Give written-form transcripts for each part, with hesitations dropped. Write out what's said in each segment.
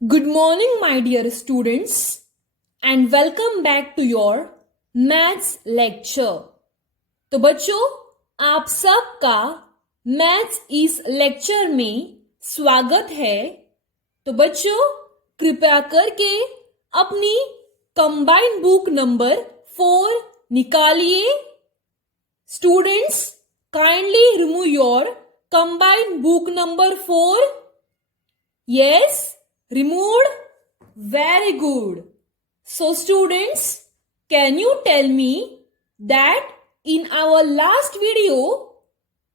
Good morning, my dear students, and welcome back to your maths lecture. तो बच्चों, आप सबका मैथ्स इस लेक्चर में स्वागत है। तो बच्चों, कृपया करके अपनी कंबाइंड बुक नंबर 4 निकालिए। Students, kindly remove your combined book number 4। Yes, removed? Very good. So students, can you tell me that in our last video,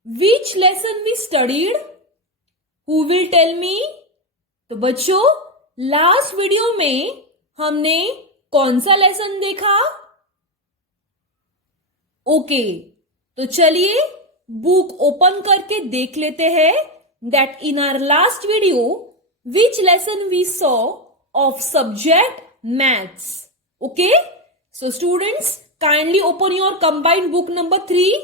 which lesson we studied? Who will tell me? तो बच्चों, last video में हमने कौन सा lesson देखा? Okay, तो चलिए book open करके देख लेते हैं that in our last video which lesson we saw of subject maths. Okay, so students, kindly open your combined book number 3.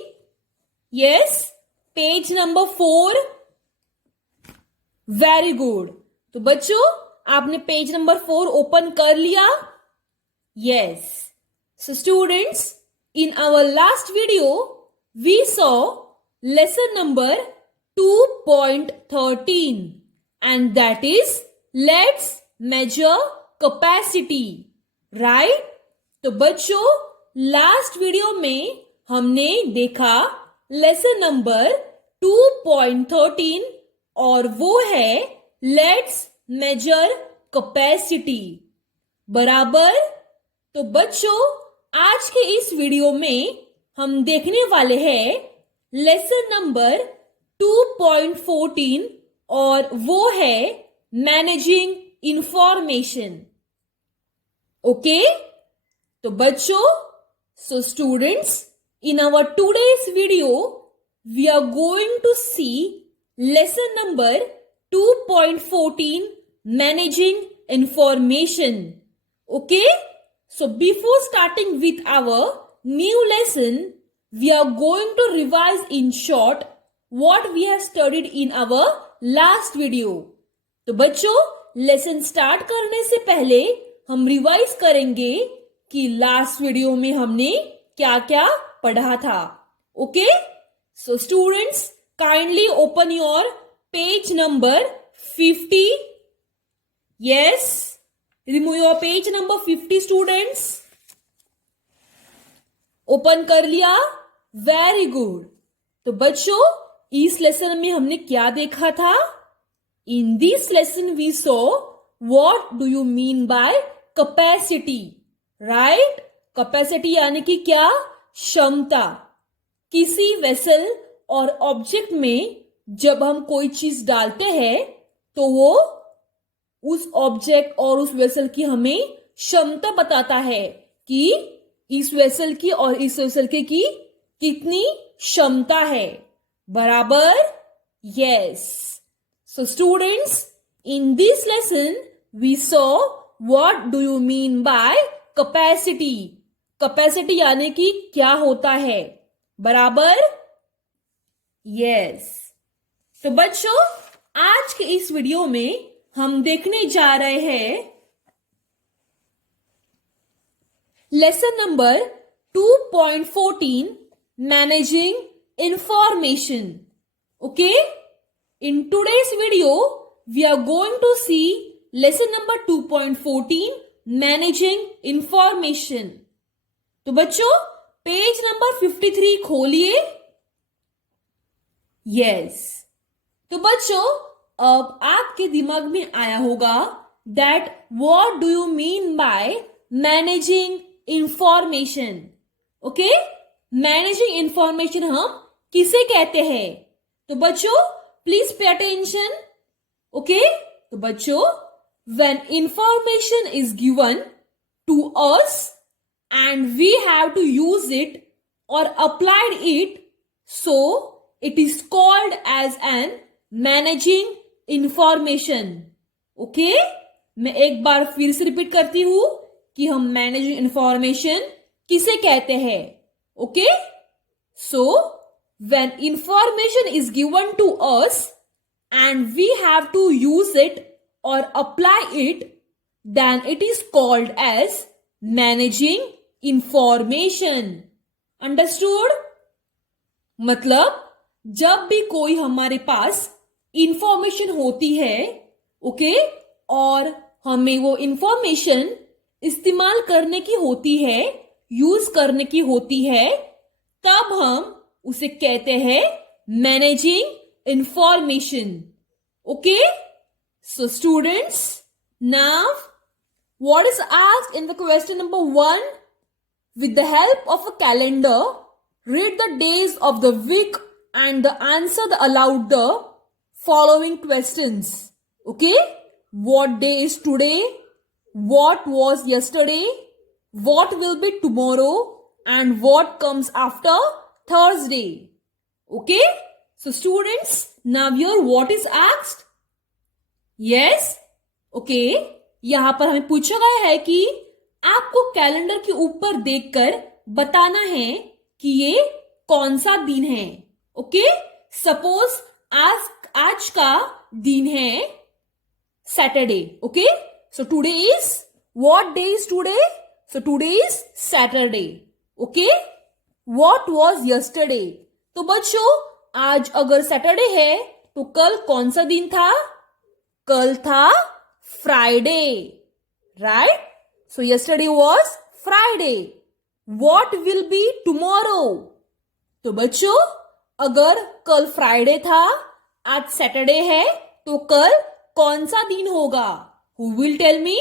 Yes, page number 4. Very good. तो बच्चों, आपने पेज नंबर 4 ओपन कर लिया? Yes. So students, in our last video we saw lesson number 2.13. And that is let's measure capacity, right? तो बच्चों, last video में हमने देखा लेसन नंबर 2.13 और वो है लेट्स मेजर कैपेसिटी। बराबर? तो बच्चों, आज के इस वीडियो में हम देखने वाले हैं लेसन नंबर 2.14 और वो है मैनेजिंग इंफॉर्मेशन। ओके, तो बच्चों, so students, in our today's video we are going to see lesson number 2.14 managing information. Okay, so before starting with our new lesson we are going to revise in short what we have studied in our last video. तो बच्चों, lesson start करने से पहले हम revise करेंगे कि last video में हमने क्या क्या पढ़ा था। Okay, so students, kindly open your page number 50. Yes, remove your page number 50 students. ओपन कर लिया? Very good. तो बच्चों, इस लेसन में हमने क्या देखा था? In this lesson we saw what do you mean by capacity, right? Capacity यानी कि क्या? क्षमता। किसी वेसल और ऑब्जेक्ट में जब हम कोई चीज डालते हैं तो वो उस ऑब्जेक्ट और उस वेसल की हमें क्षमता बताता है कि इस वेसल की और इस वेसल की कितनी क्षमता है। बराबर? Yes. So students, in this lesson we saw what do you mean by capacity. Capacity यानी कि क्या होता है। बराबर? यस। तो बच्चों, आज के इस वीडियो में हम देखने जा रहे हैं lesson number 2.14 managing information. Okay, in today's video we are going to see lesson number 2.14 managing information. तो बच्चों, पेज नंबर 53 खोलिए। यस। तो बच्चों, अब आपके दिमाग में आया होगा that what do you mean by managing information. Okay, managing information हम किसे कहते हैं? तो बच्चों, प्लीज पे अटेंशन। ओके, तो बच्चों, when information is given to us and we have to use it और applied it, so it is called as an managing information. Okay, मैं एक बार फिर से रिपीट करती हूं कि हम मैनेजिंग इंफॉर्मेशन किसे कहते हैं। Okay, so when information is given to us and we have to use it or apply it, then it is called as managing information. Understood? मतलब जब भी कोई हमारे पास इंफॉर्मेशन होती है, ओके, और हमें वो इंफॉर्मेशन इस्तेमाल करने की होती है, यूज करने की होती है, तब हम उसे कहते हैं managing information. Okay, so students, now what is asked in the question number 1? With the help of a calendar, read the days of the week and answer aloud the following questions. Okay? What day is today? What was yesterday? What will be tomorrow? And what comes after Thursday? Okay? So students, now here what is asked? Yes? Okay? यहां पर हमें पूछा गया है कि आपको calendar के ऊपर देखकर बताना है कि ये कौन सा दिन है. ओके, सपोज आज का दिन है Saturday. Okay, so today is what day is today? So today is Saturday. Okay, what was yesterday? तो बच्चों, आज अगर सैटरडे है तो कल कौन सा दिन था? कल था Friday, right? So yesterday was Friday. What will be tomorrow? तो बच्चों, अगर कल फ्राइडे था, आज सैटरडे है, तो कल कौन सा दिन होगा? Who will tell me?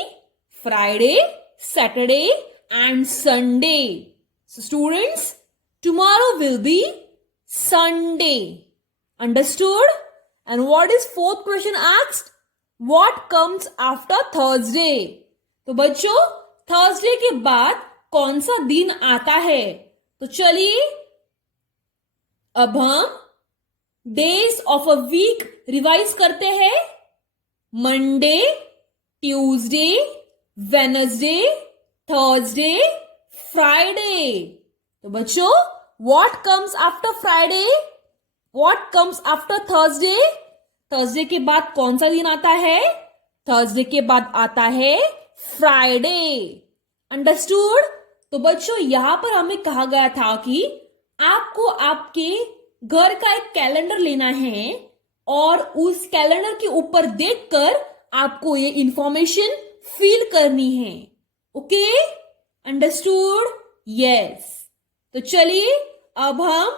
Friday, Saturday and Sunday. So students, tomorrow will be Sunday. Understood? And what is fourth question asked? What comes after Thursday? तो बच्चों, थर्सडे के बाद कौन सा दिन आता है? तो चलिए अब हम days of a week revise करते हैं. Monday, Tuesday, Wednesday, Thursday, Friday. तो बच्चों, what comes after Friday? What comes after Thursday? Thursday के बाद कौन सा दिन आता है? थर्सडे के बाद आता है फ्राइडे. अंडरस्टूड? तो बच्चों, यहां पर हमें कहा गया था कि आपको आपके घर का एक कैलेंडर लेना है और उस कैलेंडर के ऊपर देखकर आपको ये इंफॉर्मेशन फिल करनी है. Okay, understood? यस. तो चलिए अब हम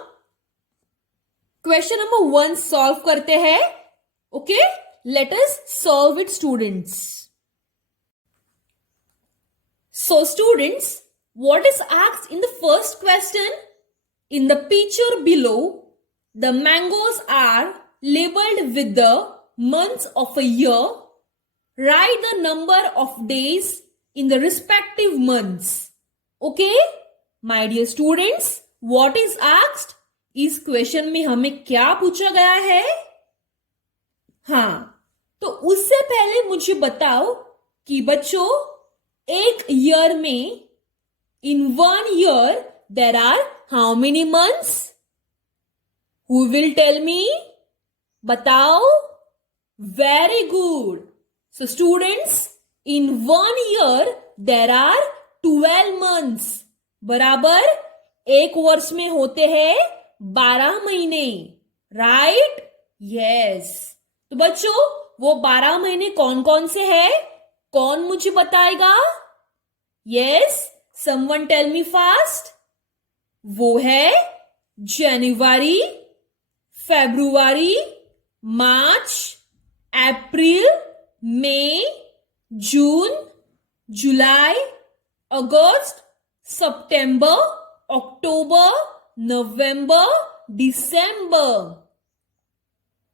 क्वेश्चन नंबर 1 सॉल्व करते हैं. Okay, let us solve it, students. So students, what is asked in the first question? In the picture below, the mangoes are labeled with the months of a year. Write the number of days in the respective months. Okay, my dear students, what is asked? इस question में हमें क्या पूछा गया है? हाँ, तो उससे पहले मुझे बताओ कि बच्चों, एक ईयर में, in 1 year there are how many months? Who will tell me? बताओ. Very good. So students, in 1 year there are 12 months. बराबर एक वर्ष में होते हैं 12 महीने. राइट? यस. तो बच्चों, वो 12 महीने कौन कौन से हैं? कौन मुझे बताएगा? Yes, someone tell me fast. वो है जनवरी, फरवरी, मार्च, अप्रैल, मई, जून, जुलाई, अगस्त, सितंबर, अक्टूबर, नवंबर, दिसंबर.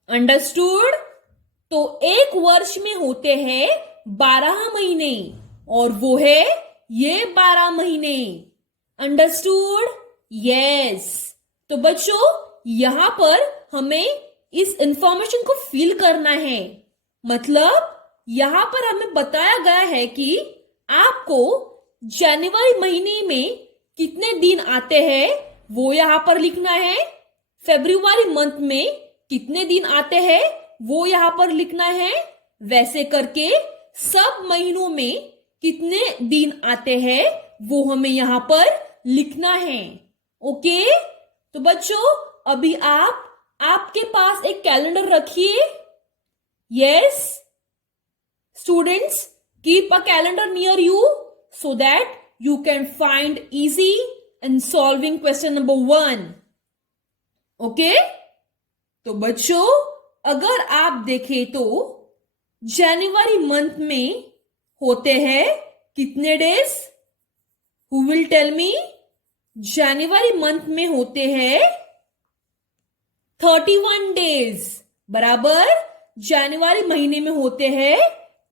अंडरस्टूड? तो एक वर्ष में होते हैं 12 महीने और वो है ये 12 महीने. अंडरस्टूड? यस. तो बच्चों, यहां पर हमें इस इंफॉर्मेशन को फिल करना है. मतलब यहां पर हमें बताया गया है कि आपको जनवरी महीने में कितने दिन आते हैं वो यहां पर लिखना है. फरवरी मंथ में कितने दिन आते हैं वो यहां पर लिखना है. वैसे करके सब महीनों में कितने दिन आते हैं वो हमें यहां पर लिखना है। ओके, तो बच्चों अभी आपके पास एक कैलेंडर रखिए। Yes students, keep a calendar near you so that you can find easy in solving question number 1. Okay, तो बच्चों अगर आप देखें तो जनवरी मंथ में होते हैं कितने days? Who will tell me? जनवरी मंथ में होते हैं 31 डेज। बराबर, जनवरी महीने में होते हैं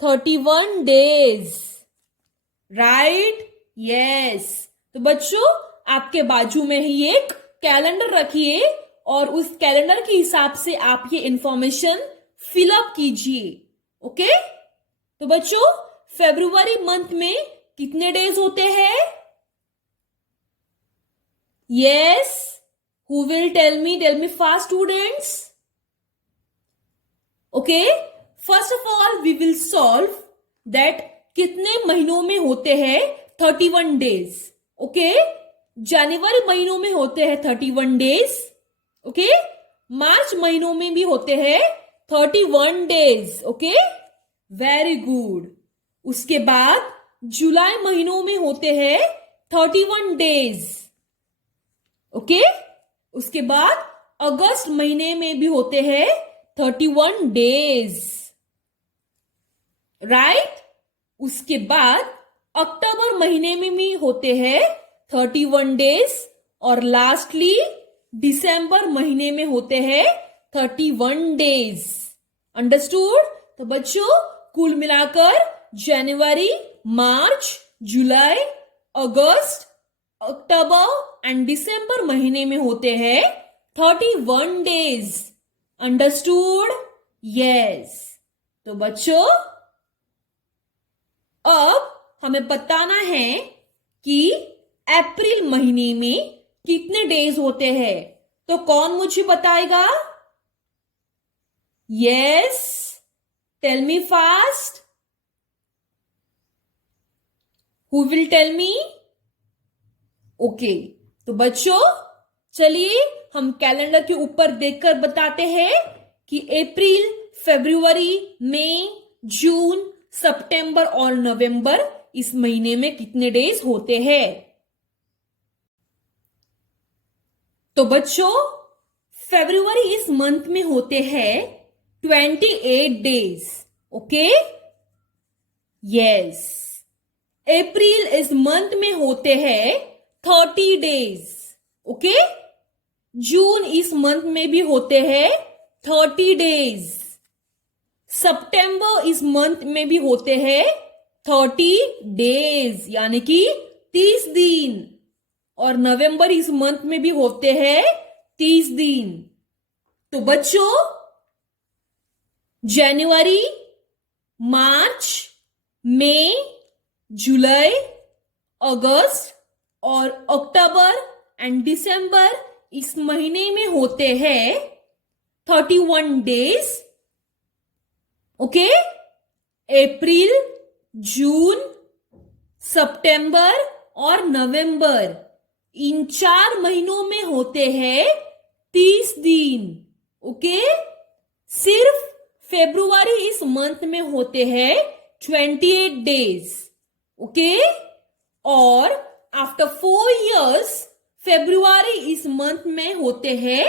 31 डेज। राइट? यस। तो बच्चों आपके बाजू में ही एक कैलेंडर रखिए और उस कैलेंडर के हिसाब से आप ये इंफॉर्मेशन फिलअप कीजिए। ओके, तो बच्चों फरवरी मंथ में कितने डेज होते हैं? Yes, who will tell me fast students. Okay, first of all we will solve that कितने महीनों में होते हैं 31 डेज। ओके, जनवरी महीनों में होते हैं 31 डेज। ओके, मार्च महीनों में भी होते हैं 31 डेज। Okay, very good. उसके बाद जुलाई महीनों में होते हैं 31 डेज। ओके, उसके बाद अगस्त महीने में भी होते हैं 31 डेज। राइट? उसके बाद अक्टूबर महीने में भी होते हैं 31 डेज और लास्टली दिसंबर महीने में होते हैं 31 डेज। अंडरस्टूड? तो बच्चों कुल मिलाकर जनवरी, मार्च, जुलाई, अगस्त, अक्टूबर एंड दिसंबर महीने में होते हैं 31 डेज। अंडरस्टूड? यस। तो बच्चों अब हमें बताना है कि अप्रैल महीने में कितने डेज होते हैं। तो कौन मुझे बताएगा? Yes, tell me fast. Who will tell me? Okay, तो बच्चों चलिए हम कैलेंडर के ऊपर देखकर बताते हैं कि अप्रैल, फरवरी, मई, जून, सितंबर और नवंबर इस महीने में कितने डेज होते हैं। तो बच्चों फरवरी इस मंथ में होते हैं 28 डेज। Okay, yes. अप्रैल इस मंथ में होते हैं 30 डेज। ओके, जून इस मंथ में भी होते हैं 30 डेज। सितंबर इस मंथ में भी होते हैं 30 डेज यानी कि 30 दिन और नवंबर इस मंथ में भी होते हैं 30 दिन। तो बच्चों जनवरी, मार्च, मई, जुलाई, अगस्त और अक्टूबर एंड दिसंबर इस महीने में होते हैं 31 डेज। ओके, अप्रैल, जून, सितंबर और नवंबर इन 4 महीनों में होते हैं 30 दिन। ओके, सिर्फ फरवरी इस मंथ में होते हैं 28 डेज। ओके, और आफ्टर 4 इयर्स फरवरी इस मंथ में होते हैं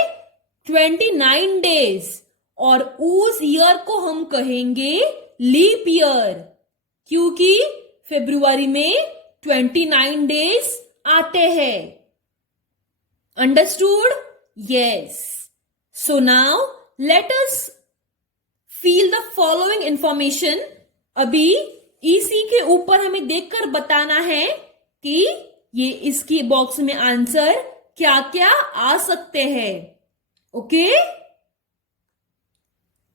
29 डेज और उस ईयर को हम कहेंगे लीप ईयर क्योंकि फरवरी में 29 डेज आते हैं। Understood? Yes. So now let us feel the following information. अभी इसी के ऊपर हमें देखकर बताना है कि ये इसकी बॉक्स में आंसर क्या क्या आ सकते हैं। Okay,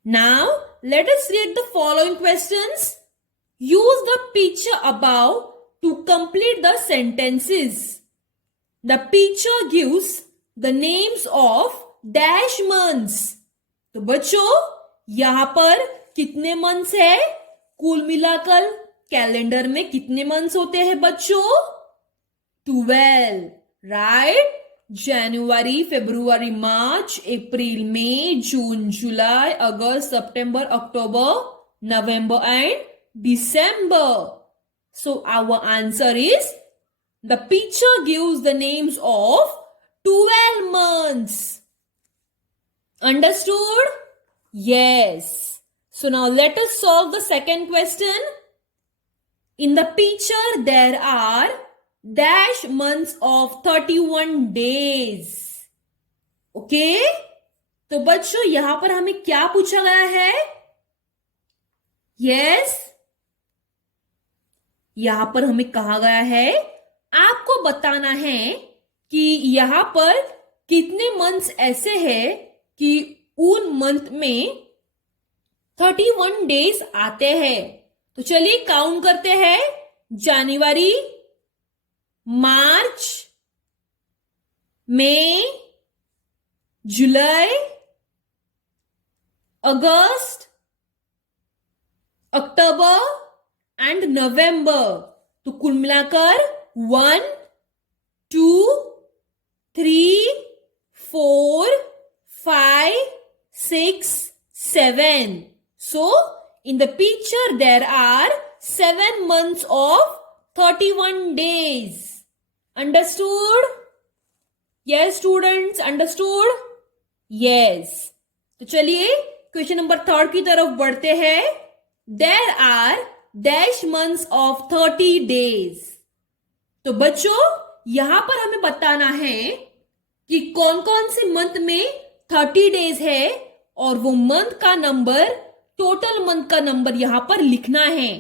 now let us read the following questions. Use the picture above to complete the sentences. The picture gives the names of dash months. तो बच्चों यहां पर कितने मंथ्स है? कुल मिलाकर कैलेंडर में कितने मंथ्स होते हैं बच्चों? 12, राइट? जनवरी, फरवरी, मार्च, अप्रैल, मई, जून, जुलाई, अगस्त, सितंबर, अक्टूबर, नवंबर and December. So our answer is, the picture gives the names of 12 months. Understood? Yes. So now let us solve the second question. In the picture there are dash months of 31 days. Okay? तो बच्चों यहां पर हमें क्या पूछा गया है? Yes. यहां पर हमें कहा गया है आपको बताना है कि यहां पर कितने मंथ्स ऐसे हैं कि उन मंथ में 31 डेज आते हैं. तो चलिए काउंट करते हैं. जनवरी, मार्च, मई, जुलाई, अगस्त, अक्टूबर एंड नवंबर. तो कुल मिलाकर 1, 2, 3, 4, 5, 6, 7. So in the picture there are 7 months of 31 days. Understood? Yes students, understood? Yes. तो चलिए क्वेश्चन नंबर 3 की तरफ बढ़ते हैं. There are dash months of 30 days. तो बच्चों यहां पर हमें बताना है कि कौन कौन से मंथ में 30 डेज है और वो मंथ का नंबर, टोटल मंथ का नंबर यहां पर लिखना है.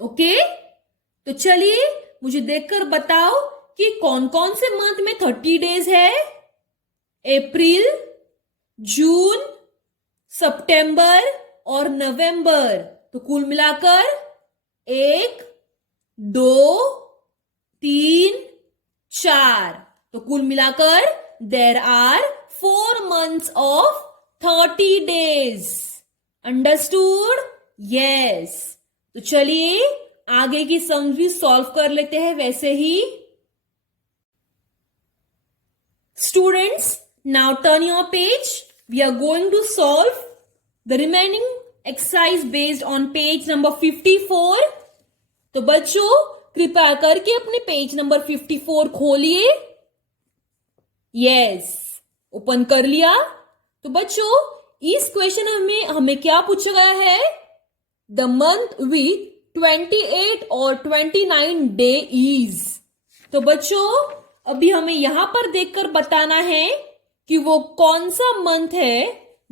ओके? तो चलिए मुझे देखकर बताओ कि कौन कौन से मंथ में 30 डेज है. अप्रैल, जून, सितंबर और नवंबर. तो कुल मिलाकर 1, 2, 3, 4. तो कुल मिलाकर there are 4 months of 30 days. Understood? Yes. तो चलिए आगे की सम्स भी सॉल्व कर लेते हैं वैसे ही. Students, now turn your page. We are going to solve the remaining exercise based on page number 54. तो बच्चों कृपया करके अपने पेज नंबर 54 खोलिए. यस, ओपन कर लिया. तो बच्चों इस क्वेश्चन में हमें क्या पूछा गया है? द मंथ विथ 28 और 29 डे इज. तो बच्चों अभी हमें यहां पर देखकर बताना है कि वो कौन सा मंथ है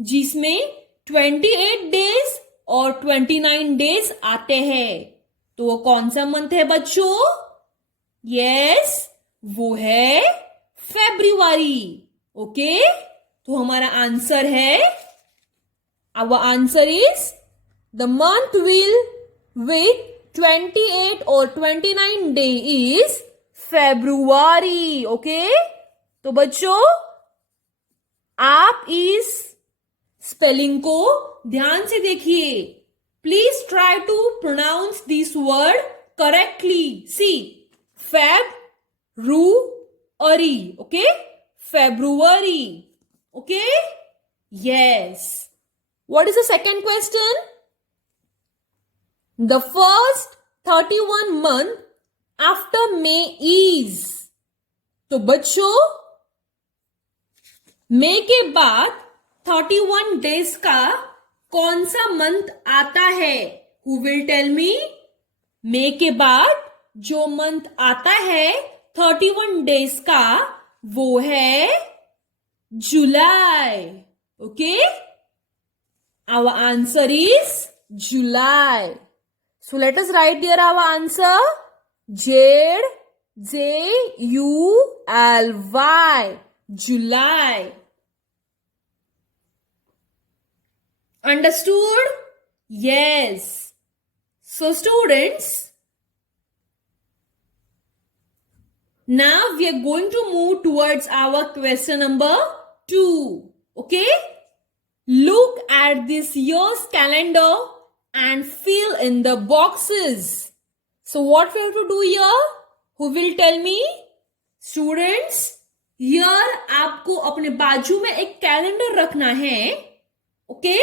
जिसमें 28 डेज और 29 डेज आते हैं. तो वो कौन सा मंथ है बच्चों? यस, वो है फरवरी. ओके? तो हमारा आंसर है, our answer is the month with 28 और 29 डे इज फरवरी. ओके? तो बच्चों आप इस स्पेलिंग को ध्यान से देखिए. Please try to pronounce this word correctly. See, February. Okay? February. Okay? Yes. What is the second question? The first 31 month after May is. तो बच्चों मई के बाद 31 डेज का कौन सा मंथ आता है? Who will tell me? मई के बाद जो मंथ आता है 31 डेज का वो है July. Okay? Our answer is July. So let us write here our answer. ZJULY. July. Understood? Yes. So students, now we are going to move towards our question number 2. Okay? Look at this year's calendar and fill in the boxes. So what we have to do here? Who will tell me? Students, here आपको अपने बाजू में एक calendar रखना है. Okay,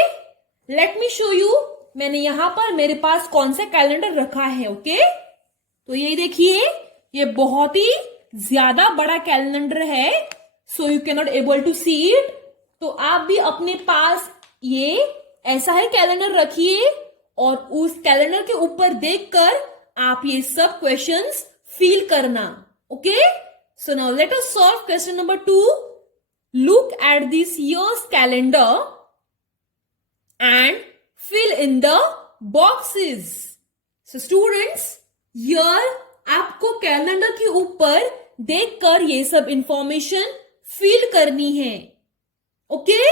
let me show you. मैंने यहां पर मेरे पास कौन सा कैलेंडर रखा है. ओके, तो ये देखिए, ये बहुत ही ज्यादा बड़ा कैलेंडर है. So you can not able to see it. तो आप भी अपने पास ये ऐसा है कैलेंडर रखिए और उस कैलेंडर के ऊपर देखकर आप ये सब क्वेश्चंस फिल करना. Okay, so now let us solve question number 2. Look at this year's calendar and fill in the boxes. So students, here आपको कैलेंडर के ऊपर देखकर ये सब इंफॉर्मेशन फिल करनी है. Okay?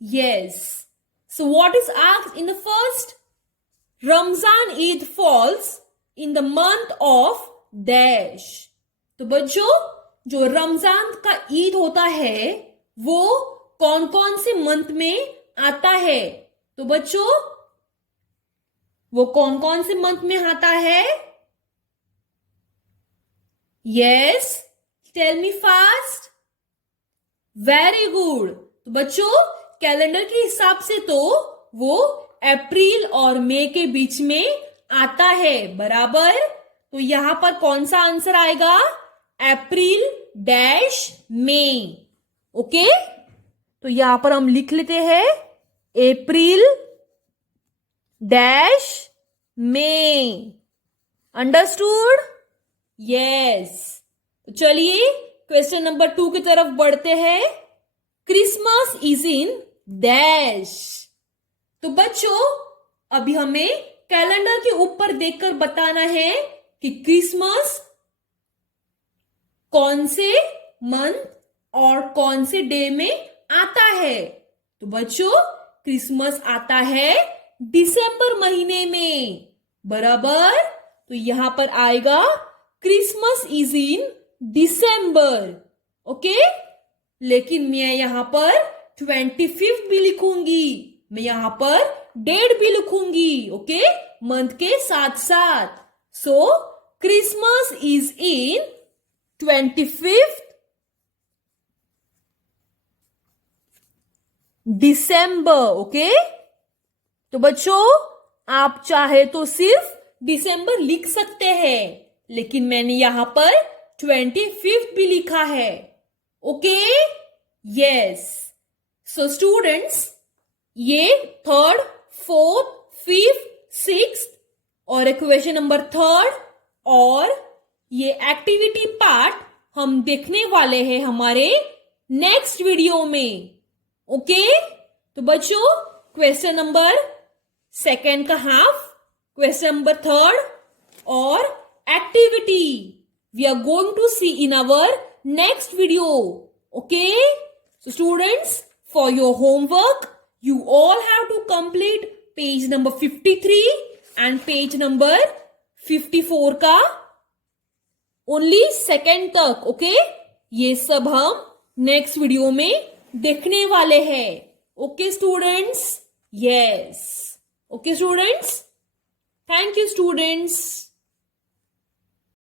Yes. So what is asked in the first? Ramzan Eid falls in the month of dash. तो बच्चों, जो रमजान का ईद होता है वो कौन कौन से मंथ में आता है? तो बच्चों, वो कौन कौन से मंथ में आता है? Yes, tell me fast. Very good. तो बच्चों, कैलेंडर के हिसाब से तो वो अप्रैल और मई के बीच में आता है. बराबर. तो यहां पर कौन सा आंसर आएगा? अप्रैल डैश मई. ओके, तो यहां पर हम लिख लेते हैं अप्रैल डैश मई. अंडरस्टूड? यस. तो चलिए क्वेश्चन नंबर 2 की तरफ बढ़ते हैं. Christmas is in dash. तो बच्चों, अभी हमें कैलेंडर के ऊपर देखकर बताना है कि क्रिसमस कौन से मंथ और कौन से डे में आता है. तो बच्चों, क्रिसमस आता है दिसंबर महीने में. बराबर. तो यहां पर आएगा Christmas is in December. Okay, लेकिन मैं यहां पर 25 भी लिखूंगी. मैं यहां पर डेट भी लिखूंगी. ओके, मंथ के साथ साथ. सो Christmas is in 25 December. Okay, तो बच्चों, आप चाहे तो सिर्फ दिसंबर लिख सकते हैं, लेकिन मैंने यहां पर 25 भी लिखा है. Okay, yes. सो स्टूडेंट्स, ये 3rd, 4th, 5th, 6th और इक्वेशन नंबर 3rd और ये एक्टिविटी पार्ट हम देखने वाले हैं हमारे नेक्स्ट वीडियो में. ओके, तो बच्चों, क्वेश्चन नंबर 2nd का हाफ, क्वेश्चन नंबर 3rd और activity we are going to see in our next video. Okay, so students, for your homework you all have to complete page number 53 and page number 54 का only 2nd तक. Okay, ये सब हम next video में देखने वाले हैं. Okay students? Yes. Okay students, thank you students.